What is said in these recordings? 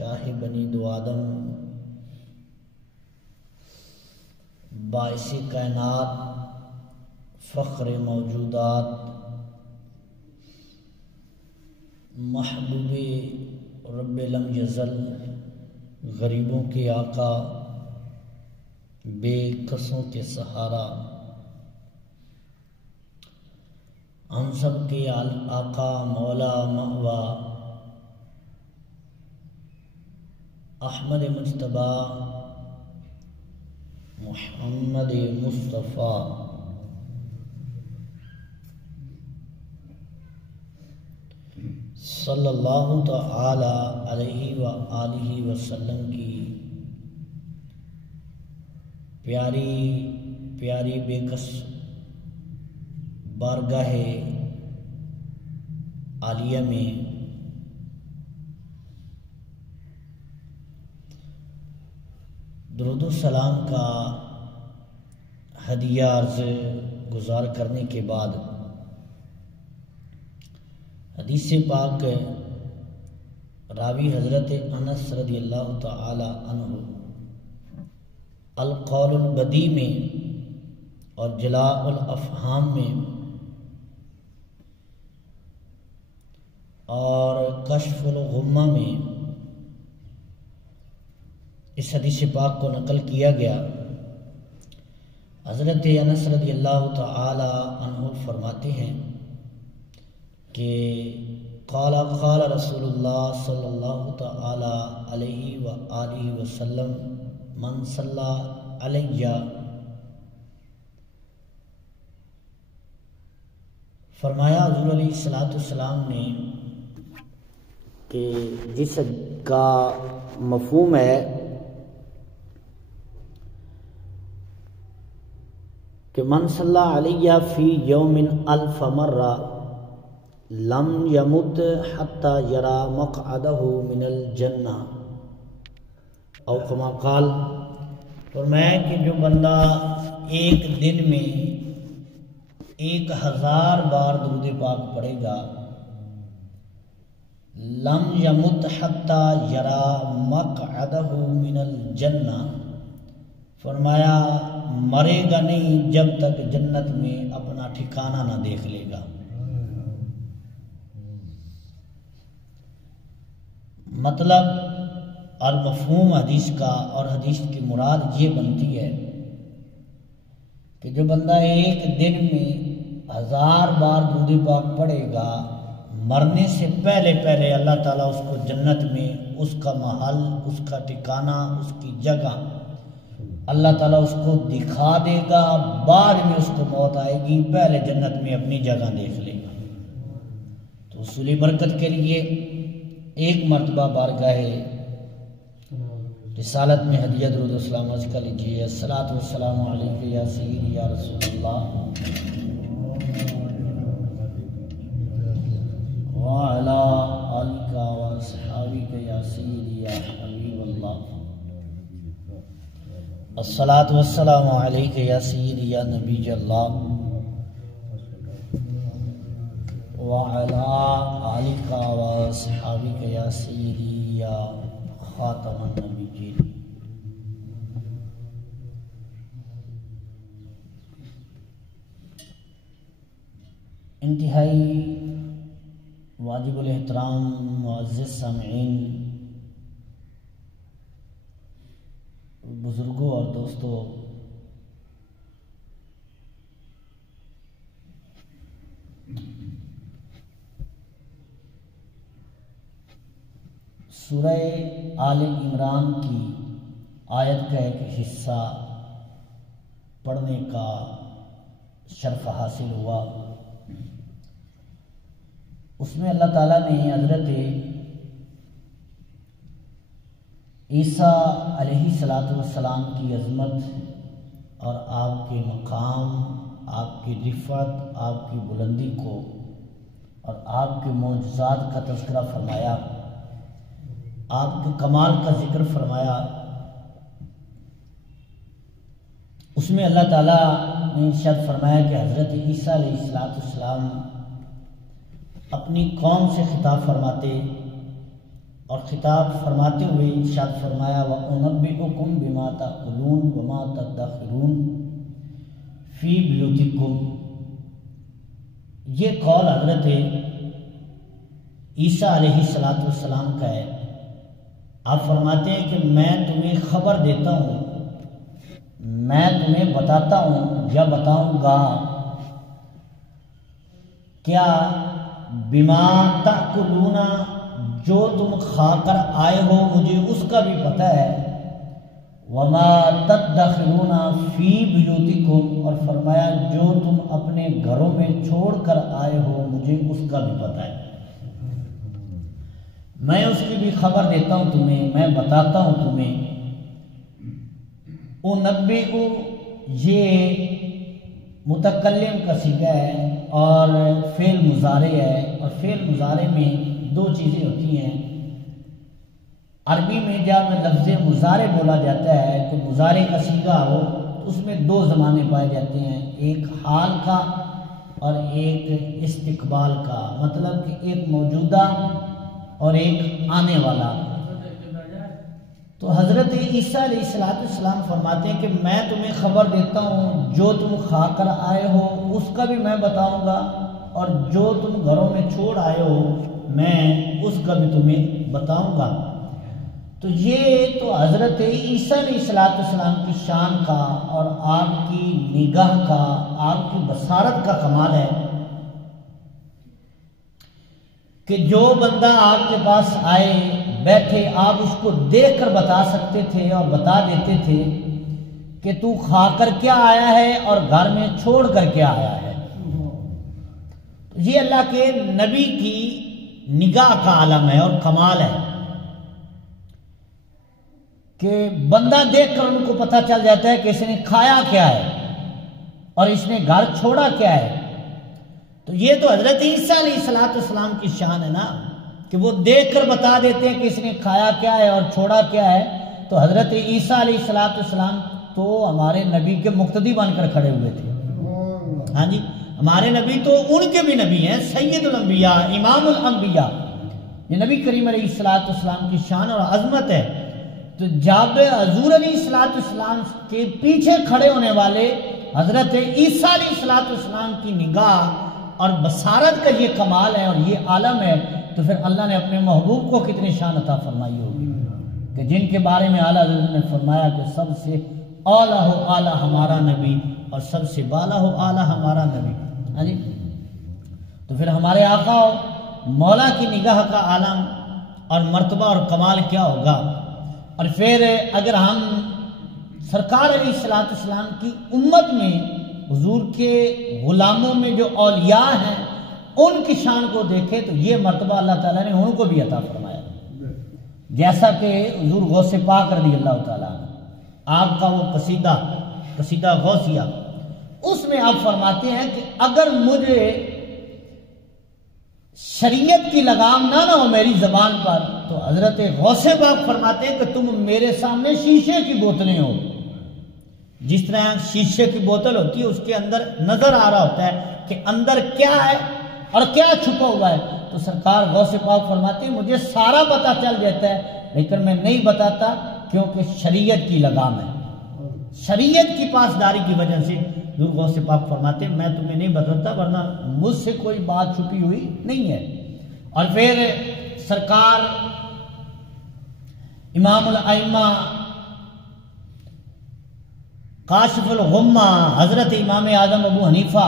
شاہ بنی دو آدم، باعث کائنات، فخر موجودات، محبوب رب لم یزل، غریبوں کے آقا، بے کسوں کے سہارا، ہم سب کے آقا مولا مأوا احمد مجتبی محمد مصطفیٰ صلی اللہ تعالی علیہ وآلہ وسلم کی پیاری پیاری بے کس بارگاہ عالیہ میں درود و سلام کا ہدیہ عرض گزار کرنے کے بعد حدیث پاک راوی حضرت انس رضی اللہ تعالی عنہ القول البدی میں اور جلاء الافہام میں اور کشف الغمہ میں اس حدیث پاک کو نقل کیا گیا۔ حضرت انس رضی اللہ تعالی عنہ فرماتے ہیں کہ قال رسول اللہ صلی اللہ تعالی علیہ وآلہ وسلم من صلی علیہ، فرمایا حضور علیہ السلام نے کہ جس کا مفہوم ہے کہ من صلی علیہ فی یوم الف مرہ لم یمت حتی یرا مقعدہ من الجنہ، او کما قال، فرمایا کہ جو بندہ ایک دن میں 1000 بار درود پاک پڑھے گا، لم یمت حتی یرا مقعدہ من الجنہ، فرمایا مرے گا نہیں جب تک جنت میں اپنا ٹھکانہ نہ دیکھ لے گا۔ مطلب اور مفہوم حدیث کا اور حدیث کی مراد یہ بنتی ہے کہ جو بندہ ایک دن میں 1000 بار درود پاک پڑھے گا، مرنے سے پہلے پہلے اللہ تعالیٰ اس کو جنت میں اس کا محل، اس کا ٹھکانہ، اس کی جگہ اللہ تعالیٰ اس کو دکھا دے گا، بعد میں اس کو موت آئے گی، پہلے جنت میں اپنی جگہ دیکھ لے گا۔ تو حصولی برکت کے لیے ایک مرتبہ بارگاہ رسالت میں ہدیہ درود و سلام عرض کر لیجیے۔ الصلاۃ والسلام علیک یا سیدی یا رسول اللہ وعلی آلک واصحابک یا سیدی یا حبیب اللہ۔ الصلاۃ والسلام علیک یا سیدی یا نبی اللہ وعلی آلک واصحابک یا سیدی یا خاتم النبیین۔ انتہائی واجب الاحترام معزز سامعین، بزرگوں اور دوستوں، سورہ آل عمران کی آیت کا ایک حصہ پڑھنے کا شرف حاصل ہوا۔ اس میں اللہ تعالیٰ نے حضرت عیسیٰ علیہ السلام کی عظمت اور آپ کے مقام، آپ کی رفعت، آپ کی بلندی کو اور آپ کے معجزات کا تذکرہ فرمایا، آپ کے کمال کا ذکر فرمایا۔ اس میں اللہ تعالیٰ نے ارشاد فرمایا کہ حضرت عیسیٰ علیہ السلام اپنی قوم سے خطاب فرماتے اور خطاب فرماتے ہوئے ارشاد فرمایا وَأُنَبِّئُكُم بِمَا تَأْكُلُونَ وَمَا تَدَّخِرُونَ فِي بِيُوتِكُم۔ یہ قول حضرت عیسیٰ علیہ السلام کا ہے۔ آپ فرماتے ہیں کہ میں تمہیں خبر دیتا ہوں، میں تمہیں بتاتا ہوں یا بتاؤں گا کیا بما تأکلون، جو تم کھا کر آئے ہو مجھے اس کا بھی پتہ ہے، وما تدخرون فی بیوتکم، اور فرمایا جو تم اپنے گھروں میں چھوڑ کر آئے ہو مجھے اس کا بھی پتہ ہے۔ میں اس کی بھی خبر دیتا ہوں تمہیں، میں بتاتا ہوں تمہیں۔ انبئ یہ متکلم کا صیغہ ہے اور فعل مضارع ہے، اور فعل مضارع میں دو چیزیں ہوتی ہیں۔ عربی میں جب لفظ مضارع بولا جاتا ہے کہ مضارع کا صیغہ ہو تو اس میں دو زمانے پائے جاتے ہیں، ایک حال کا اور ایک استقبال کا، مطلب کہ ایک موجودہ اور ایک آنے والا۔ تو حضرت عیسیٰ علیہ السلام فرماتے ہیں کہ میں تمہیں خبر دیتا ہوں جو تم کھا کر آئے ہو اس کا بھی میں بتاؤں گا، اور جو تم گھروں میں چھوڑ آئے ہو میں اس کا بھی تمہیں بتاؤں گا۔ تو یہ تو حضرت عیسیٰ علیہ السلام کی شان کا اور آپ کی نگاہ کا، آپ کی بصارت کا کمال ہے کہ جو بندہ آپ کے پاس آئے بیٹھے آپ اس کو دیکھ کر بتا سکتے تھے اور بتا دیتے تھے کہ تو کھا کر کیا آیا ہے اور گھر میں چھوڑ کر کیا آیا ہے۔ یہ اللہ کے نبی کی نگاہ کا عالم ہے اور کمال ہے کہ بندہ دیکھ کر ان کو پتہ چل جاتا ہے کہ اس نے کھایا کیا ہے اور اس نے گھر چھوڑا کیا ہے۔ تو یہ تو حضرت عیسیٰ علیہ السلام کی شان ہے نا کہ وہ دیکھ کر بتا دیتے ہیں کہ اس نے کھایا کیا ہے اور چھوڑا کیا ہے۔ تو حضرت عیسیٰ علیہ السلام تو ہمارے نبی کے مقتدی بن کر کھڑے ہوئے تھے۔ ہاں جی، ہمارے نبی تو ان کے بھی نبی ہیں، سید الانبیاء، امام الانبیاء۔ یہ نبی کریم علیہ السلام کی شان اور عظمت ہے۔ تو جب حضور علیہ السلام کے پیچھے کھڑے ہونے والے حضرت عیسیٰ علیہ السلام کی نگاہ اور بصارت کا یہ کمال ہے اور یہ عالم ہے، تو پھر اللہ نے اپنے محبوب کو کتنی شان عطا فرمائی ہوگی کہ جن کے بارے میں اعلیٰ حضرت نے فرمایا کہ سب سے اعلیٰ ہو اعلیٰ ہمارا نبی اور سب سے بالا ہو اعلیٰ ہمارا نبی۔ ہاں جی، تو پھر ہمارے آقا مولا کی نگاہ کا عالم اور مرتبہ اور کمال کیا ہوگا۔ اور پھر اگر ہم سرکار علیہ السلام کی امت میں حضور کے غلاموں میں جو اولیاء ہیں ان کی شان کو دیکھیں تو یہ مرتبہ اللہ تعالیٰ نے ان کو بھی عطا فرمایا، جیسا کہ حضور غوث پاک رضی اللہ تعالیٰ آپ کا وہ قصیدہ غوثیہ، اس میں آپ فرماتے ہیں کہ اگر مجھے شریعت کی لگام نہ ہو میری زبان پر تو حضرت غوث پاک فرماتے ہیں کہ تم میرے سامنے شیشے کی بوتلیں ہو۔ جس طرح شیشے کی بوتل ہوتی ہے اس کے اندر نظر آ رہا ہوتا ہے کہ اندر کیا ہے اور کیا چھپا ہوا ہے، تو سرکار غوث پاک فرماتے ہیں مجھے سارا پتہ چل جاتا ہے لیکن میں نہیں بتاتا کیونکہ شریعت کی لگام ہے، شریعت کی پاسداری کی وجہ سے۔ حضور غوث پاک فرماتے ہیں میں تمہیں نہیں بتاتا ورنہ مجھ سے کوئی بات چھپی ہوئی نہیں ہے۔ اور پھر سرکار امام الائمہ کاشف الغمہ حضرت امام اعظم ابو حنیفہ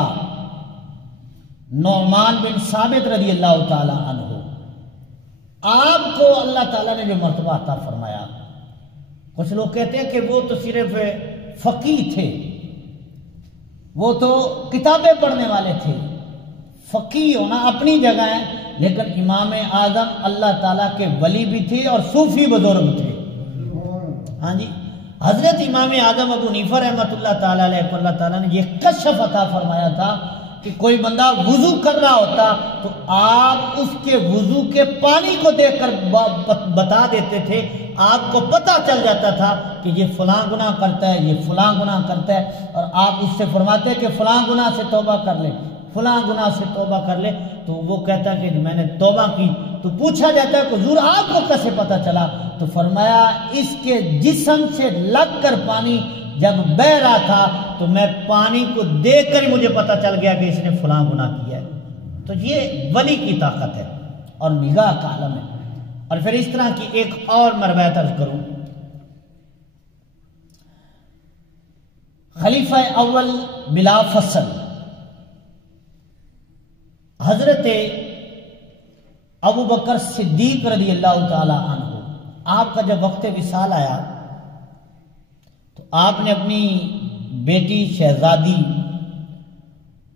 نعمان بن ثابت رضی اللہ تعالی عنہ، آپ کو اللہ تعالیٰ نے جو مرتبہ عطا فرمایا، کچھ لوگ کہتے ہیں کہ وہ تو صرف فقیہ تھے، وہ تو کتابیں پڑھنے والے تھے۔ فقیہ ہونا اپنی جگہ ہے لیکن امام اعظم اللہ تعالیٰ کے ولی بھی تھے اور صوفی بزرگ تھے۔ ہاں جی، حضرت امام اعظم ابو حنیفہ رحمۃ اللہ تعالیٰ علیہ کو اللہ تعالیٰ نے یہ کشف عطا فرمایا تھا کہ کوئی بندہ وضو کر رہا ہوتا تو آپ اس کے وضو کے پانی کو دیکھ کر بتا دیتے تھے، آپ کو پتہ چل جاتا تھا کہ یہ فلاں گناہ کرتا ہے، یہ فلاں گناہ کرتا ہے، اور آپ اس سے فرماتے ہیں کہ فلاں گناہ سے توبہ کر لے، فلاں گناہ سے توبہ کر لے، تو وہ کہتا کہ میں نے توبہ کی تو پوچھا جاتا ہے کہ حضور آپ کو کیسے پتہ چلا؟ تو فرمایا اس کے جسم سے لگ کر پانی جب بہ رہا تھا تو میں پانی کو دیکھ کر ہی مجھے پتہ چل گیا کہ اس نے فلاں گناہ کیا ہے۔ تو یہ ولی کی طاقت ہے اور نگاہ کا عالم ہے۔ اور پھر اس طرح کی ایک اور روایت عرض کروں، خلیفہ اول بلا فصل حضرت ابو بکر صدیق رضی اللہ تعالی عنہ، آپ کا جب وقت وصال آیا تو آپ نے اپنی بیٹی شہزادی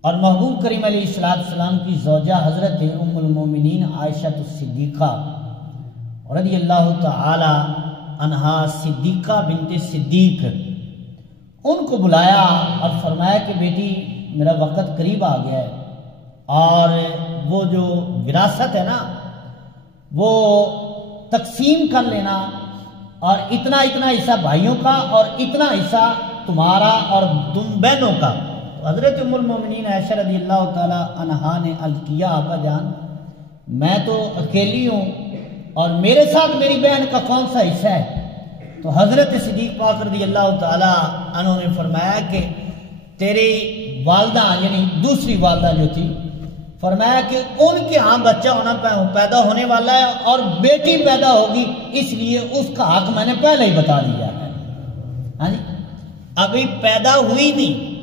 اور محبوب کریم علیہ السلام کی زوجہ حضرت ام المومنین عائشہ الصدیقہ رضی اللہ تعالی عنہا صدیقہ بنت صدیق ان کو بلایا اور فرمایا کہ بیٹی میرا وقت قریب آ گیا ہے اور وہ جو وراثت ہے نا وہ تقسیم کر لینا، اور اتنا اتنا حصہ بھائیوں کا اور اتنا حصہ تمہارا اور تم بہنوں کا۔ تو حضرت ام المومنین عائشہ رضی اللہ تعالی عنہا نے عرض کیا آقا جان میں تو اکیلی ہوں اور میرے ساتھ میری بہن کا کون سا حصہ ہے؟ تو حضرت صدیق پاک رضی اللہ تعالی عنہ نے فرمایا کہ تیری والدہ یعنی دوسری والدہ جو تھی، فرمایا کہ ان کے ہاں بچہ ہونا پیدا ہونے والا ہے اور بیٹی پیدا ہوگی، اس لیے اس کا حق میں نے پہلے ہی بتا دیا ہے۔ ہاں جی، ابھی پیدا ہوئی نہیں،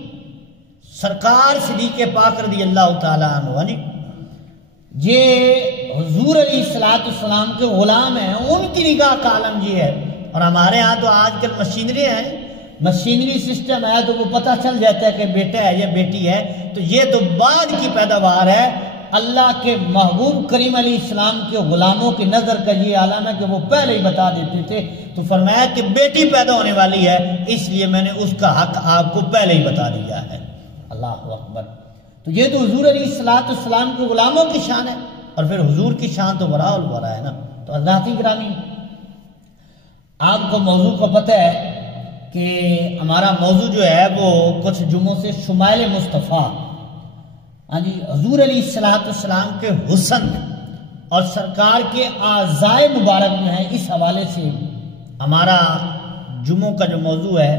سرکار صدیق پاک رضی اللہ تعالی عنہ یہ حضور علیہ السلام کے غلام ہیں، ان کی نگاہ کا عالم یہ ہے۔ اور ہمارے ہاں تو آج کل مشینری ہے، مشینری سسٹم ہے تو وہ پتہ چل جاتا ہے کہ بیٹا ہے یا بیٹی ہے، تو یہ تو بعد کی پیداوار ہے۔ اللہ کے محبوب کریم علیہ السلام کے غلاموں کی نظر کا یہ عالم ہے کہ وہ پہلے ہی بتا دیتے تھے۔ تو فرمایا کہ بیٹی پیدا ہونے والی ہے، اس لیے میں نے اس کا حق آپ کو پہلے ہی بتا دیا ہے۔ اللہ اکبر۔ تو یہ تو حضور علیہ السلام کے غلاموں کی شان ہے، اور پھر حضور کی شان تو وراء الورا ہے نا۔ تو حضرات گرامی، آپ کو موضوع کو پتہ ہے کہ ہمارا موضوع جو ہے وہ کچھ جمعوں سے شمائل مصطفیٰ، ہاں جی، حضور علیہ السلام کے حسن اور سرکار کے اعضائے مبارک جو ہیں، اس حوالے سے ہمارا جمعوں کا جو موضوع ہے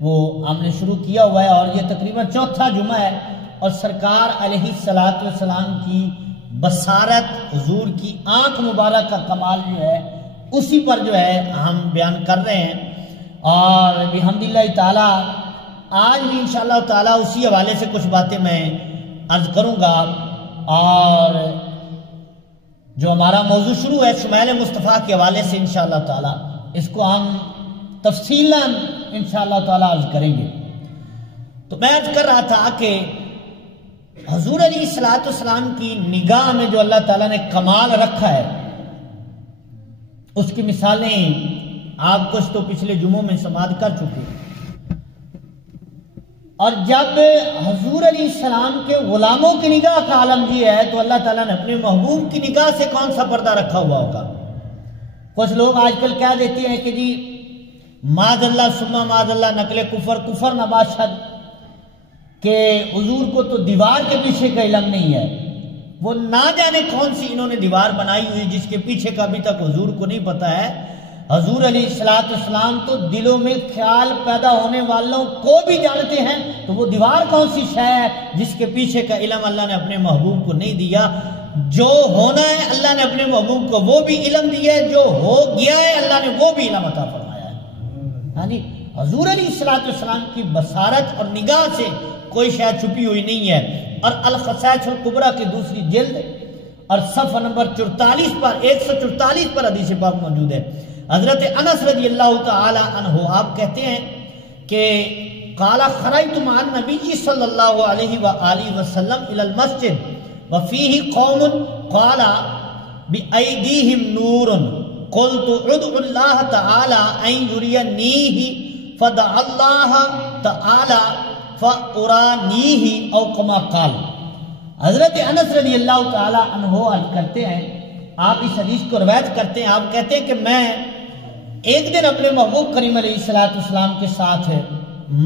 وہ ہم نے شروع کیا ہوا ہے، اور یہ تقریباً چوتھا جمعہ ہے، اور سرکار علیہ السلام کی بصارت، حضور کی آنکھ مبارک کا کمال جو ہے اسی پر جو ہے ہم بیان کر رہے ہیں۔ اور بحمداللہ تعالی آج بھی انشاءاللہ تعالی اسی حوالے سے کچھ باتیں میں عرض کروں گا، اور جو ہمارا موضوع شروع ہے شمائل مصطفیٰ کے حوالے سے انشاءاللہ تعالی اس کو ہم تفصیلاً انشاءاللہ تعالی عرض کریں گے۔ تو میں عرض کر رہا تھا کہ حضور علیہ السلام کی نگاہ میں جو اللہ تعالیٰ نے کمال رکھا ہے اس کی مثالیں آپ کچھ تو پچھلے جمعوں میں سماعت کر چکے، اور جب حضور علیہ السلام کے غلاموں کی نگاہ کا عالم یہ ہے تو اللہ تعالیٰ نے اپنے محبوب کی نگاہ سے کون سا پردہ رکھا ہوا ہوگا۔ کچھ لوگ آج کل کہہ دیتے ہیں کہ جی معاذ اللہ ثم معاذ اللہ نقل کفر نہ باشد، کہ حضور کو تو دیوار کے پیچھے کا علم نہیں ہے، وہ نہ جانے کون سی انہوں نے دیوار بنائی ہوئی جس کے پیچھے کا ابھی تک حضور کو نہیں پتا ہے۔ حضور علیہ السلام تو دلوں میں خیال پیدا ہونے والوں کو بھی جانتے ہیں، تو وہ دیوار کون سی شے ہے جس کے پیچھے کا علم اللہ نے اپنے محبوب کو نہیں دیا۔ جو ہونا ہے اللہ نے اپنے محبوب کو وہ بھی علم دیا ہے، جو ہو گیا ہے اللہ نے وہ بھی علم عطا فرمایا ہے۔ ہاں جی، حضور علیہ السلام کی بصارت اور نگاہ سے کوئی شاید چھپی ہوئی نہیں ہے۔ اور الخصائص الکبریٰ کی دوسری جلد اور صفحہ نمبر 144 پر حدیث پاک موجود ہے۔ حضرت انس رضی اللہ تعالی عنہ آپ کہتے ہیں کہ قال خرجت مع النبی صلی اللہ علیہ وآلہ وسلم الى المسجد وفیہ قوم قال بأیدیہم نور قلت ادعو اللہ تعالی ان یرینیہ فدعا اللہ تعالی فَأُرَانِيهِ او کما قال۔ حضرت انس رضی اللہ تعالی عنہ عرض کرتے ہیں، آپ اس حدیث کو روایت کرتے ہیں، آپ کہتے ہیں کہ میں ایک دن اپنے محبوب کریم علیہ السلام کے ساتھ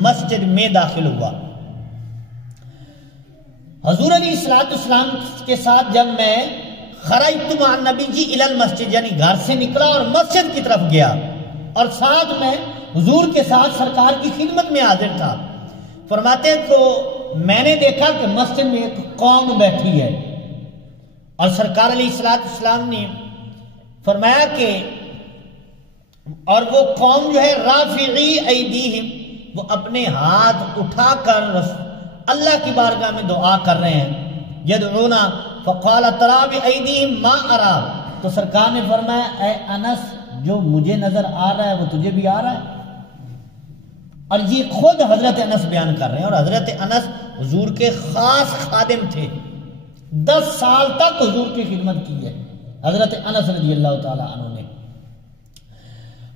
مسجد میں داخل ہوا۔ حضور علیہ السلام کے ساتھ جب میں خرجت مع النبی جی الی المسجد، یعنی گھر سے نکلا اور مسجد کی طرف گیا، اور ساتھ میں حضور کے ساتھ سرکار کی خدمت میں حاضر تھا۔ فرماتے ہیں تو میں نے دیکھا کہ مسجد میں ایک قوم بیٹھی ہے، اور سرکار علیہ السلام نے فرمایا کہ اور وہ قوم جو ہے رافعی ایدیہم، وہ اپنے ہاتھ اٹھا کر اللہ کی بارگاہ میں دعا کر رہے ہیں، یدعونا فقال ترى بأیدیہم ما ارى، تو سرکار نے فرمایا اے انس جو مجھے نظر آ رہا ہے وہ تجھے بھی آ رہا ہے۔ اور یہ خود حضرت انس بیان کر رہے ہیں، اور حضرت انس حضور کے خاص خادم تھے، 10 سال تک حضور کی خدمت کی ہے حضرت انس رضی اللہ تعالی عنہ نے۔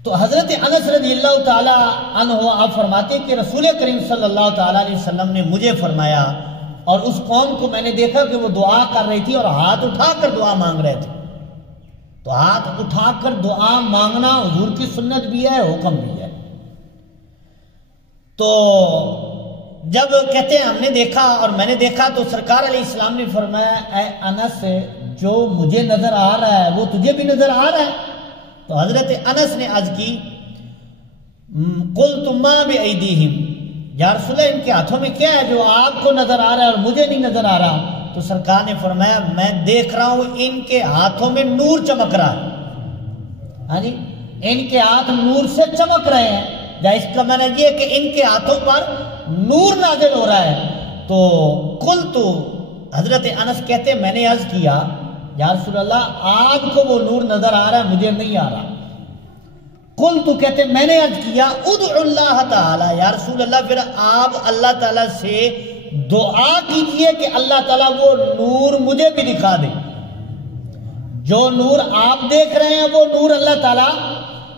تو حضرت انس رضی اللہ تعالی عنہ آپ فرماتے ہیں کہ رسول کریم صلی اللہ تعالی علیہ وسلم نے مجھے فرمایا، اور اس قوم کو میں نے دیکھا کہ وہ دعا کر رہی تھی اور ہاتھ اٹھا کر دعا مانگ رہے تھے۔ تو ہاتھ اٹھا کر دعا مانگنا حضور کی سنت بھی ہے، حکم بھی ہے۔ تو جب کہتے ہیں ہم نے دیکھا اور میں نے دیکھا، تو سرکار علیہ السلام نے فرمایا اے انس جو مجھے نظر آ رہا ہے وہ تجھے بھی نظر آ رہا ہے؟ تو حضرت انس نے عرض کی قلت ما بأیدیہم، یا رسول اللہ ان کے ہاتھوں میں کیا ہے جو آپ کو نظر آ رہا ہے اور مجھے نہیں نظر آ رہا؟ تو سرکار نے فرمایا میں دیکھ رہا ہوں ان کے ہاتھوں میں نور چمک رہا ہے۔ ہاں جی، ان کے ہاتھ نور سے چمک رہے ہیں، یا اس کا معنی یہ کہ ان کے ہاتھوں پر نور نازل ہو رہا ہے۔ تو قلت، حضرت انس کہتے میں نے عرض کیا یا رسول اللہ آپ کو وہ نور نظر آ رہا ہے مجھے نہیں آ رہا۔ قلت کہتے میں نے عرض کیا ادعو اللہ تعالی، یا رسول اللہ پھر آپ اللہ تعالیٰ سے دعا کیجئے کہ اللہ تعالیٰ وہ نور مجھے بھی دکھا دے، جو نور آپ دیکھ رہے ہیں وہ نور اللہ تعالیٰ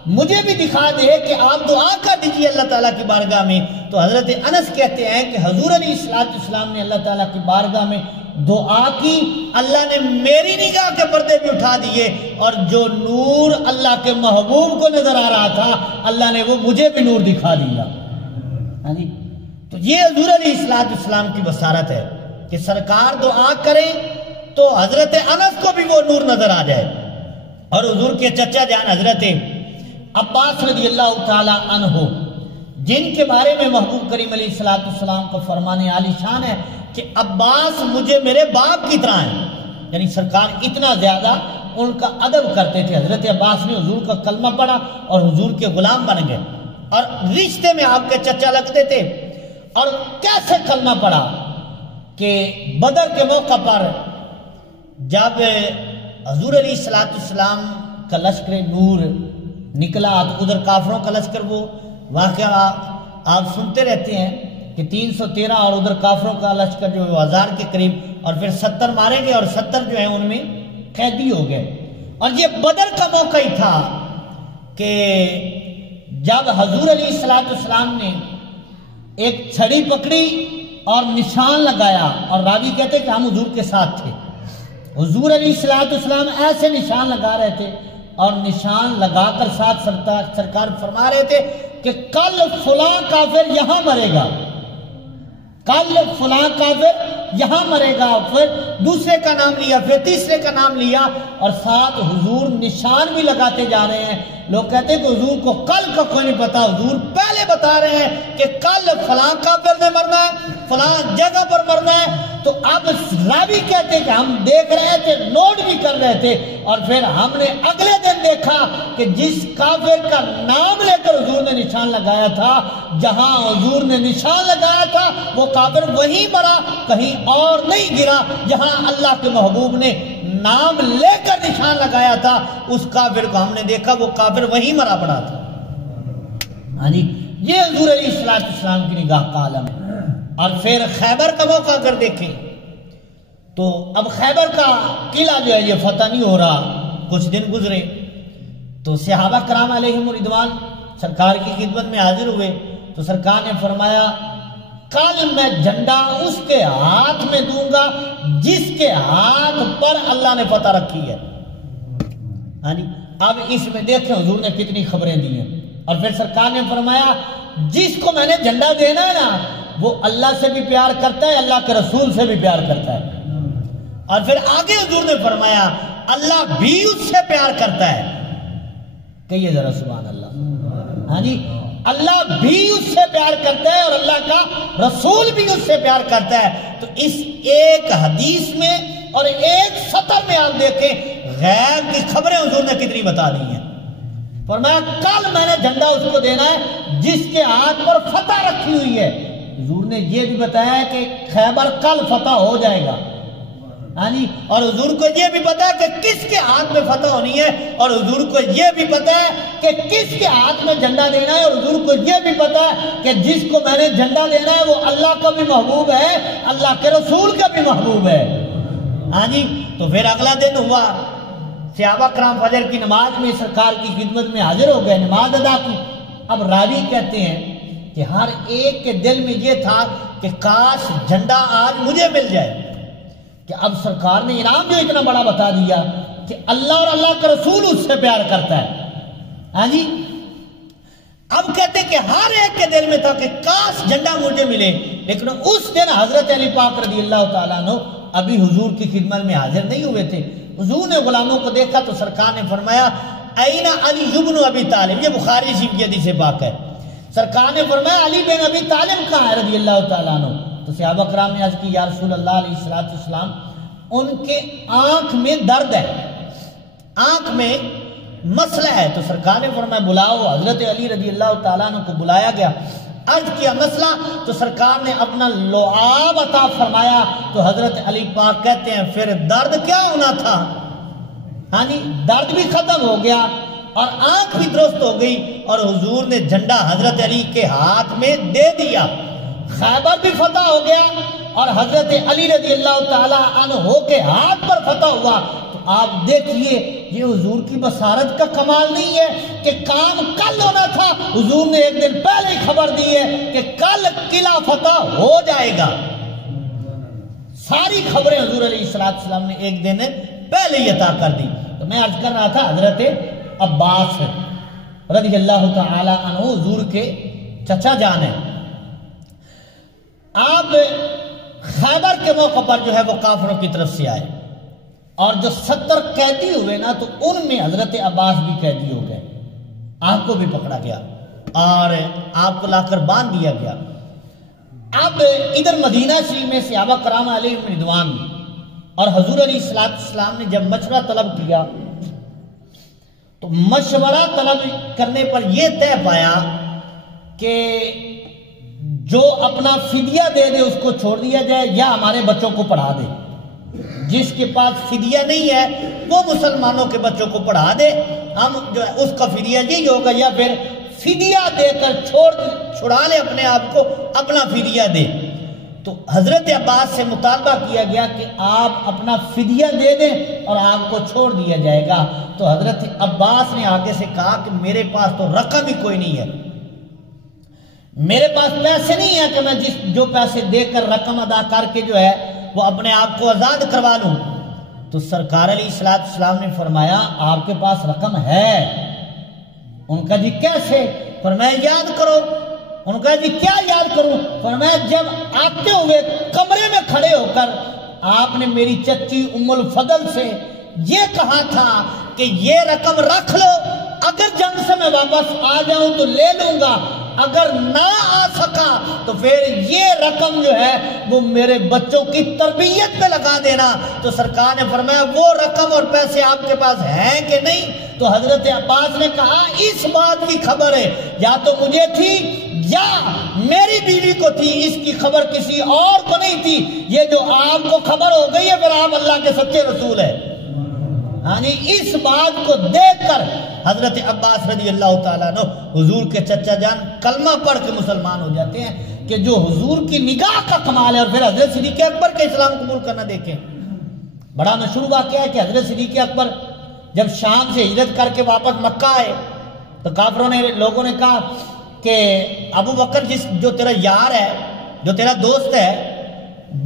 مجھے بھی دکھا دے، کہ آپ دعا کر دیجئے اللہ تعالیٰ کی بارگاہ میں۔ تو حضرت انس کہتے ہیں کہ حضور علیہ السلام نے اللہ تعالیٰ کی بارگاہ میں دعا کی، اللہ نے میری نگاہ کے پردے بھی اٹھا دیے، اور جو نور اللہ کے محبوب کو نظر آ رہا تھا اللہ نے وہ مجھے بھی نور دکھا دیا۔ تو یہ حضور علیہ السلام کی بصارت ہے کہ سرکار دعا کریں تو حضرت انس کو بھی وہ نور نظر آ جائے۔ اور حضور کے چچا جان حضرت عباس رضی اللہ تعالی عنہ، جن کے بارے میں محبوب کریم علیہ السلام کو فرمانے عالی شان ہے کہ عباس مجھے میرے باپ کی طرح ہیں، یعنی سرکار اتنا زیادہ ان کا ادب کرتے تھے۔ حضرت عباس نے حضور کا کلمہ پڑھا اور حضور کے غلام بن گئے، اور رشتے میں آپ کے چچا لگتے تھے۔ اور کیسے کلمہ پڑھا کہ بدر کے موقع پر جب حضور علیہ السلام کا لشکر نور نکلا تو ادھر کافروں کا لشکر، وہ واقعہ آپ سنتے رہتے ہیں کہ 313 اور ادھر کافروں کا لشکر جو 1000 کے قریب، اور پھر 70 مارے گئے اور 70 جو ہیں ان میں قیدی ہو گئے۔ اور یہ بدر کا موقع ہی تھا کہ جب حضور علیہ السلام نے ایک چھڑی پکڑی اور نشان لگایا، اور راوی کہتے کہ ہم حضور کے ساتھ تھے، حضور علیہ السلام ایسے نشان لگا رہے تھے، اور نشان لگا کر ساتھ سرکار فرما رہے تھے کہ کل فلاں کافر یہاں مرے گا، کل فلاں کافر یہاں مرے گا۔ پھر دوسرے کا نام لیا، پھر تیسرے کا نام لیا، اور ساتھ حضور نشان بھی لگاتے جا رہے ہیں۔ لوگ کہتے ہیں کہ حضور کو کل کا کوئی نہیں پتا، حضور پہلے بتا رہے ہیں کہ کل فلاں کافر نے مرنا ہے، فلاں جگہ پر مرنا ہے۔ تو اب راوی کہتے ہیں کہ ہم دیکھ رہے تھے، نوٹ بھی کر رہے تھے، اور پھر ہم نے اگلے دن دیکھا کہ جس کافر کا نام لے کر حضور نے نشان لگایا تھا، جہاں حضور نے نشان لگایا تھا وہ کافر وہیں مرا، کہیں اور نہیں گرا۔ جہاں اللہ کے محبوب نے نام لے کر نشان لگایا تھا اس کافر کو ہم نے دیکھا وہ کافر وہیں مرا پڑا تھا۔ ہاں جی، یہ حضور علیہ السلام کی نگاہ کا عالم ہے۔ اور پھر خیبر کا موقع اگر دیکھیں تو اب خیبر کا قلعہ جو ہے یہ فتح نہیں ہو رہا، کچھ دن گزرے تو صحابہ کرام علیہم رضوان سرکار کی خدمت میں حاضر ہوئے، تو سرکار نے فرمایا کل میں جھنڈا اس کے ہاتھ میں دوں گا جس کے ہاتھ پر اللہ نے فتح رکھی ہے۔ ہاں جی، اب اس میں دیکھیں حضور نے کتنی خبریں دی ہیں۔ اور پھر سرکار نے فرمایا جس کو میں نے جھنڈا دینا ہے نا وہ اللہ سے بھی پیار کرتا ہے، اللہ کے رسول سے بھی پیار کرتا ہے۔ اور پھر آگے حضور نے فرمایا اللہ بھی اس سے پیار کرتا ہے. کہیے ذرا سبحان اللہ. ہاں جی، اللہ بھی اس سے پیار کرتا ہے اور اللہ کا رسول بھی اس سے پیار کرتا ہے. تو اس ایک حدیث میں اور ایک سطر میں آپ دیکھیں غیب کی خبریں حضور نے کتنی بتا دی ہیں. فرمایا کل میں نے جھنڈا اس کو دینا ہے جس کے ہاتھ پر فتح رکھی ہوئی ہے. حضور نے یہ بھی بتایا ہے کہ خیبر کل فتح ہو جائے گا. ہاں جی، اور حضور کو یہ بھی پتا ہے کہ کس کے ہاتھ میں فتح ہونی ہے، اور حضور کو یہ بھی پتا ہے کہ کس کے ہاتھ میں جھنڈا دینا ہے، اور حضور کو یہ بھی پتا ہے کہ جس کو میں نے جھنڈا دینا ہے وہ اللہ کا بھی محبوب ہے، اللہ کے رسول کا بھی محبوب ہے. ہاں جی، تو پھر اگلا دن ہوا، صحابہ کرام فجر کی نماز میں سرکار کی خدمت میں حاضر ہو گئے، نماز ادا کی. اب راوی کہتے ہیں کہ ہر ایک کے دل میں یہ تھا کہ کاش جھنڈا آج مجھے مل جائے، کہ اب سرکار نے انعام جو اتنا بڑا بتا دیا کہ اللہ اور اللہ کا رسول اس سے پیار کرتا ہے. ہاں جی، اب کہتے ہیں کہ ہر ایک کے دل میں تھا کہ کاش جھنڈا مجھے ملے. لیکن اس دن حضرت علی پاک رضی اللہ تعالیٰ عنہ ابھی حضور کی خدمت میں حاضر نہیں ہوئے تھے. حضور نے غلاموں کو دیکھا تو سرکار نے فرمایا این علی بن ابی طالب. یہ بخاری شریف کی حدیث پاک ہے. سرکار نے فرمایا علی بن ابی طالب کہاں ہے رضی اللہ تعالیٰ عنہ؟ تو صحابہ کرام نے عرض کی یا رسول اللہ علیہ السلام ان کے آنکھ میں درد ہے، آنکھ میں مسئلہ ہے. تو سرکار نے فرمایا بلاؤ. حضرت علی رضی اللہ تعالیٰ عنہ کو بلایا گیا، عرض کیا مسئلہ، تو سرکار نے اپنا لعاب عطا فرمایا. تو حضرت علی پاک کہتے ہیں پھر درد کیا ہونا تھا. ہاں جی، درد بھی ختم ہو گیا اور آنکھ بھی درست ہو گئی، اور حضور نے جھنڈا حضرت علی کے ہاتھ میں دے دیا. خیبر بھی فتح ہو گیا اور حضرت علی رضی اللہ تعالیٰ عنہ کے ہاتھ پر فتح ہوا. تو آپ دیکھیے یہ حضور کی بصارت کا کمال نہیں ہے کہ کام کل ہونا تھا، حضور نے ایک دن پہلے ہی خبر دی ہے کہ کل قلعہ فتح ہو جائے گا. ساری خبریں حضور علیہ السلام نے ایک دن پہلے ہی عطا کر دی. تو میں عرض کر رہا تھا حضرت عباس رضی اللہ تعالی عنہ حضور کے چچا جان ہیں. آپ خیبر کے موقع پر جو ہے وہ کافروں کی طرف سے آئے، اور جو 70 قیدی ہوئے نا تو ان میں حضرت عباس بھی قیدی ہو گئے. آپ کو بھی پکڑا گیا اور آپ کو لا کر باندھ دیا گیا. اب ادھر مدینہ شریف میں صحابہ کرام علیہم رضوان اور حضور علیہ السلام نے جب مشورہ طلب کیا تو مشورہ طلب کرنے پر یہ طے پایا کہ جو اپنا فدیہ دے دے اس کو چھوڑ دیا جائے یا ہمارے بچوں کو پڑھا دے. جس کے پاس فدیہ نہیں ہے وہ مسلمانوں کے بچوں کو پڑھا دے، ہم جو ہے اس کا فدیہ یہی ہوگا، یا پھر فدیہ دے کر چھڑا لے اپنے آپ کو، اپنا فدیہ دے. تو حضرت عباس سے مطالبہ کیا گیا کہ آپ اپنا فدیہ دے دیں اور آپ کو چھوڑ دیا جائے گا. تو حضرت عباس نے آگے سے کہا کہ میرے پاس تو رقم ہی کوئی نہیں ہے، میرے پاس پیسے نہیں ہے کہ میں جو پیسے دے کر رقم ادا کر کے جو ہے وہ اپنے آپ کو آزاد کروا لوں. تو سرکار علیہ السلام نے فرمایا آپ کے پاس رقم ہے. ان کا جی کیسے؟ فرمایا یاد کرو. ان کا جی کیا یاد کروں؟ فرمایا جب آتے ہوئے کمرے میں کھڑے ہو کر آپ نے میری چچی ام الفضل سے یہ کہا تھا کہ یہ رقم رکھ لو، اگر جنگ سے میں واپس آ جاؤں تو لے لوں گا، اگر نہ آ سکا تو پھر یہ رقم جو ہے وہ میرے بچوں کی تربیت میں لگا دینا. تو سرکار نے فرمایا وہ رقم اور پیسے آپ کے پاس ہیں کہ نہیں؟ تو حضرت عباس نے کہا اس بات کی خبر ہے یا تو مجھے تھی یا میری بیوی کو تھی، اس کی خبر کسی اور کو نہیں تھی. یہ جو آپ کو خبر ہو گئی ہے پھر آپ اللہ کے سچے رسول ہیں. یعنی اس بات کو دیکھ کر حضرت عباس رضی اللہ تعالیٰ عنہ حضور کے چچا جان کلمہ پڑھ کے مسلمان ہو جاتے ہیں کہ جو حضور کی نگاہ کا کمال ہے. اور پھر حضرت صدیق اکبر کے اسلام قبول کرنا دیکھیں. بڑا مشہور واقعہ ہے کہ حضرت صدیق اکبر جب شام سے ہجرت کر کے واپس مکہ آئے تو کافروں نے لوگوں نے کہا کہ ابو بکر جو تیرا یار ہے، جو تیرا دوست ہے،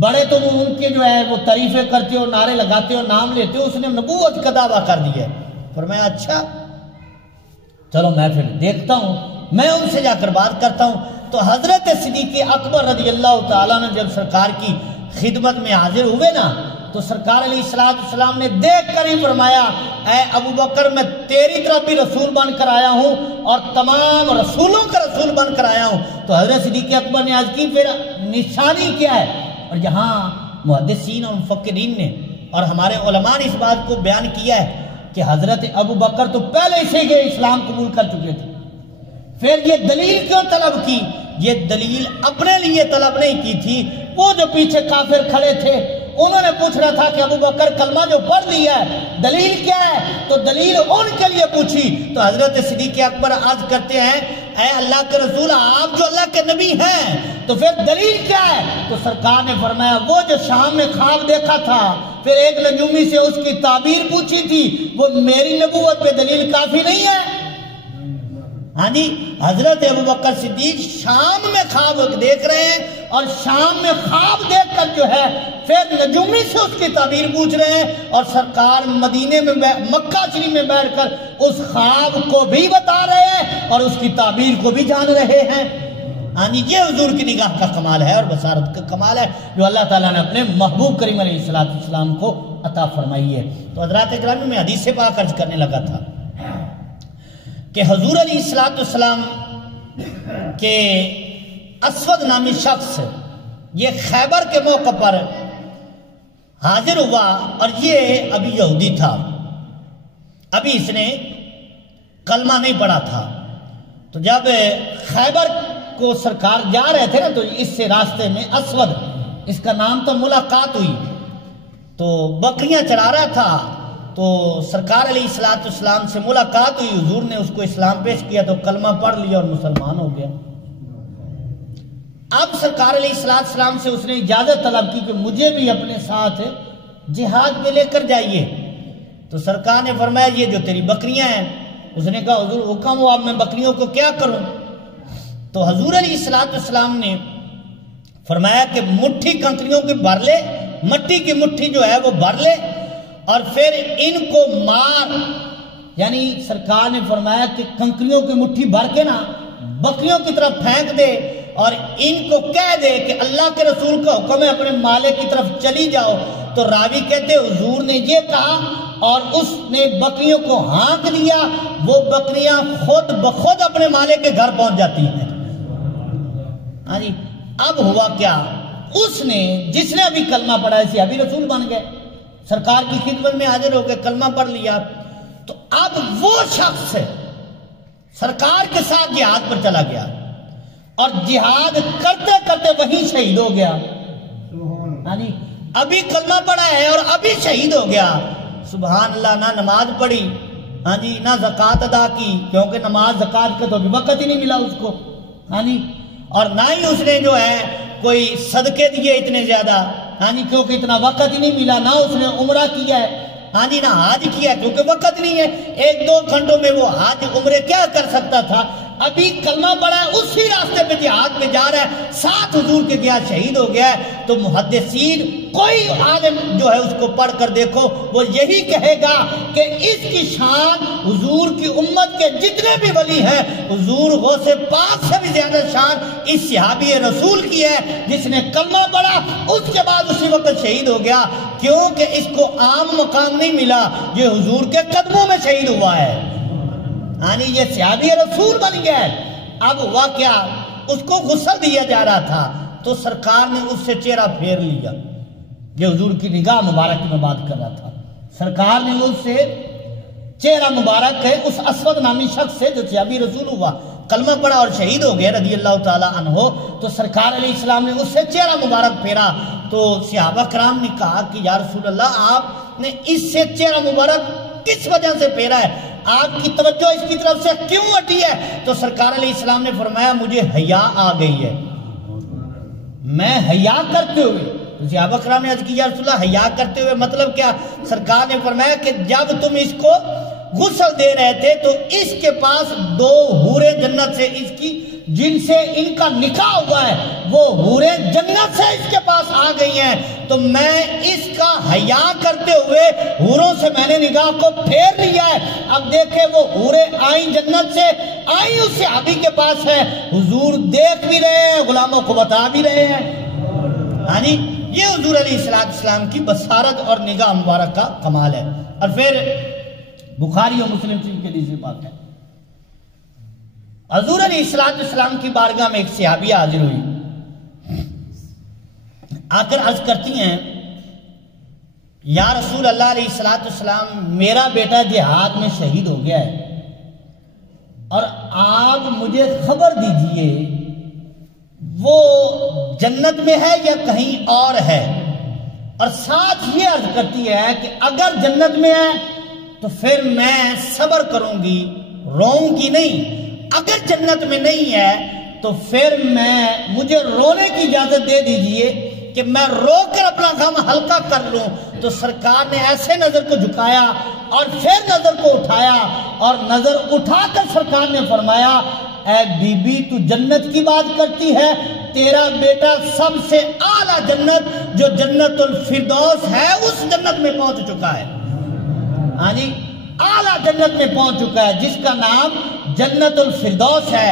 بڑے تم ان کے جو ہے وہ تعریفیں کرتے ہو، نعرے لگاتے ہو، نام لیتے ہو، اس نے نبوت کا دعویٰ کر دیا ہے. فرمایا اچھا چلو میں پھر دیکھتا ہوں، میں ان سے جا کر بات کرتا ہوں. تو حضرت صدیق اکبر رضی اللہ تعالیٰ نے جب سرکار کی خدمت میں حاضر ہوئے نا تو سرکار علیہ السلام نے دیکھ کر ہی فرمایا اے ابو بکر میں تیری طرف بھی رسول بن کر آیا ہوں اور تمام رسولوں کا رسول بن کر آیا ہوں. تو حضرت صدیق اکبر نے عرض کی پھر نشانی کیا ہے؟ اور یہاں محدثین اور مفکرین نے اور ہمارے علماء نے اس بات کو بیان کیا ہے کہ حضرت ابو بکر تو پہلے سے یہ اسلام قبول کر چکے تھے. پھر یہ دلیل کیوں طلب کی؟ یہ دلیل اپنے لیے طلب نہیں کی تھی. وہ جو پیچھے کافر کھڑے تھے انہوں نے پوچھنا تھا کہ ابو بکر کلمہ جو پڑھ لیا ہے دلیل کیا ہے؟ تو دلیل ان کے لیے پوچھی. تو حضرت صدیق اکبر عرض کرتے ہیں اے اللہ کے رسول آپ جو اللہ کے نبی ہیں تو پھر دلیل کیا ہے؟ تو سرکار نے فرمایا وہ جو شام میں خواب دیکھا تھا پھر ایک نجومی سے اس کی تعبیر پوچھی تھی وہ میری نبوت پہ دلیل کافی نہیں ہے؟ ہاں جی حضرت ابو بکر صدیق شام میں خواب دیکھ رہے ہیں اور شام میں خواب دیکھ کر جو ہے پھر نجومی سے اس کی تعبیر پوچھ رہے ہیں اور سرکار مدینے میں مکہ شریف میں بیٹھ کر اس خواب کو بھی بتا رہے ہیں اور اس کی تعبیر کو بھی جان رہے ہیں. ہاں جی یہ حضور کی نگاہ کا کمال ہے اور بصارت کا کمال ہے جو اللہ تعالیٰ نے اپنے محبوب کریم علیہ السلام کو عطا فرمائی ہے. تو حضرات گرامی میں حدیث پاک عرض کرنے لگا تھا کہ حضور علیہ السلام کے اسود نامی شخص یہ خیبر کے موقع پر حاضر ہوا اور یہ ابھی یہودی تھا, ابھی اس نے کلمہ نہیں پڑھا تھا. تو جب خیبر کو سرکار جا رہے تھے نا تو اس سے راستے میں اسود اس کا نام تو ملاقات ہوئی تو بکریاں چرا رہا تھا تو سرکار علیہ السلام سے ملاقات ہوئی. حضور نے اس کو اسلام پیش کیا تو کلمہ پڑھ لیا اور مسلمان ہو گیا. اب سرکار علیہ السلام سے اس نے اجازت طلب کی کہ مجھے بھی اپنے ساتھ جہاد پہ لے کر جائیے. تو سرکار نے فرمایا یہ جو تیری بکریاں ہیں. اس نے کہا حضور حکم ہو اب میں بکریوں کو کیا کروں؟ تو حضور علیہ السلام نے فرمایا کہ مٹھی کنکریوں کی بھر لے, مٹی کی مٹھی جو ہے وہ بھر لے اور پھر ان کو مار. یعنی سرکار نے فرمایا کہ کنکریوں کی مٹھی بھر کے نا بکریوں کی طرف پھینک دے اور ان کو کہہ دے کہ اللہ کے رسول کا حکم ہے اپنے مالک کی طرف چلی جاؤ. تو راوی کہتے حضور نے یہ کہا اور اس نے بکریوں کو ہانک دیا. وہ بکریاں خود بخود اپنے مالک کے گھر پہنچ جاتی ہیں. ہاں جی اب ہوا کیا, اس نے جس نے ابھی کلمہ پڑھا اسے ابھی رسول بن گئے, سرکار کی خدمت میں حاضر ہو کے کلمہ پڑھ لیا. تو اب وہ شخص سرکار کے ساتھ جہاد پر چلا گیا اور جہاد کرتے کرتے وہیں شہید ہو گیا. ہاں جی ابھی کلمہ پڑھا ہے اور ابھی شہید ہو گیا. سبحان اللہ, نہ نماز پڑھی, ہاں جی نہ زکوٰۃ ادا کی کیونکہ نماز زکوٰۃ کا تو وقت ہی نہیں ملا اس کو. ہاں جی اور نہ ہی اس نے جو ہے کوئی صدقے دیے اتنے زیادہ, ہاں جی کیونکہ اتنا وقت ہی نہیں ملا. نہ اس نے عمرہ کیا ہے, ہاں جی نہ حج کیا ہے کیونکہ وقت نہیں ہے. 1-2 گھنٹوں میں وہ حج عمرے کیا کر سکتا تھا. ابھی کلمہ پڑھا ہے, اسی راستے پہ جہاد پہ جا رہا ہے, ساتھ حضور کے گیا شہید ہو گیا ہے. تو محدثین کوئی عالم جو ہے اس کو پڑھ کر دیکھو وہ یہی کہے گا کہ اس کی شان حضور کی امت کے جتنے بھی ولی ہیں حضور غوث پاک سے بھی زیادہ شان اس صحابی رسول کی ہے جس نے کلمہ پڑھا اس کے بعد اسی وقت شہید ہو گیا. کیونکہ اس کو عام مقام نہیں ملا, یہ حضور کے قدموں میں شہید ہوا ہے. یعنی یہ صحابی رسول بن گیا ہے. اب ہوا کیا, اس کو غسل دیا جا رہا تھا تو سرکار نے اس سے چہرہ پھیر لیا. یہ حضور کی نگاہ مبارک کی میں بات کر رہا تھا. سرکار نے اس سے چہرہ مبارک ہے اس اسود نامی شخص سے جو صحابی رسول ہوا, کلمہ پڑھا اور شہید ہو گیا رضی اللہ تعالی عنہ. تو سرکار علیہ السلام نے اس سے چہرہ مبارک پھیرا. تو صحابہ کرام نے کہا کہ یا رسول اللہ آپ نے اس سے چہرہ مبارک کس وجہ سے پھیرا ہے, آپ کی توجہ اس کی طرف سے کیوں ہٹی ہے؟ تو سرکار علیہ السلام نے فرمایا مجھے حیا آ گئی ہے, میں حیا کرتے ہوئے. تو صحابہ کرام نے عرض کی یا رسول اللہ حیا کرتے ہوئے مطلب کیا؟ سرکار نے فرمایا کہ جب تم اس کو غسل دے رہے تھے تو اس کے پاس 2 حوریں جنت سے اس کی جن سے ان کا نکاح ہوا ہے وہ حوریں جنت سے اس کے پاس آ گئی ہیں. تو میں اس کا حیا کرتے ہوئے حوروں سے میں نے نگاہ کو پھیر لیا ہے. اب دیکھیں وہ حوریں آئیں جنت سے آئیں اس صحابی کے پاس ہے, حضور دیکھ بھی رہے ہیں, غلاموں کو بتا بھی رہے ہیں. ہاں جی یہ حضور علیہ السلام کی بصارت اور نگاہ مبارک کا کمال ہے۔ اور پھر بخاری اور مسلم شریف کے لیے بات ہے، حضور علیہ السلام کی بارگاہ میں ایک صحابیہ حاضر ہوئی، آ کر عرض کرتی ہیں یا رسول اللہ علیہ السلام، میرا بیٹا جہاد میں شہید ہو گیا ہے اور آپ مجھے خبر دیجئے وہ جنت میں ہے یا کہیں اور ہے، اور ساتھ یہ عرض کرتی ہے کہ اگر جنت میں ہے تو پھر میں صبر کروں گی، روؤں گی نہیں، اگر جنت میں نہیں ہے تو پھر مجھے رونے کی اجازت دے دیجئے کہ میں رو کر اپنا غم ہلکا کر لوں۔ تو سرکار نے ایسے نظر کو جھکایا اور پھر نظر کو اٹھایا، اور نظر اٹھا کر سرکار نے فرمایا اے بی بی تو جنت کی بات کرتی ہے، تیرا بیٹا سب سے اعلیٰ جنت جو جنت الفردوس ہے اس جنت میں پہنچ چکا ہے۔ ہاں جی، اعلیٰ جنت میں پہنچ چکا ہے جس کا نام جنت الفردوس ہے۔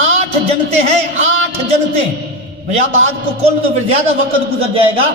8 جنتیں ہیں، 8 جنتیں، یا بات کو کھول تو پھر زیادہ وقت گزر جائے گا۔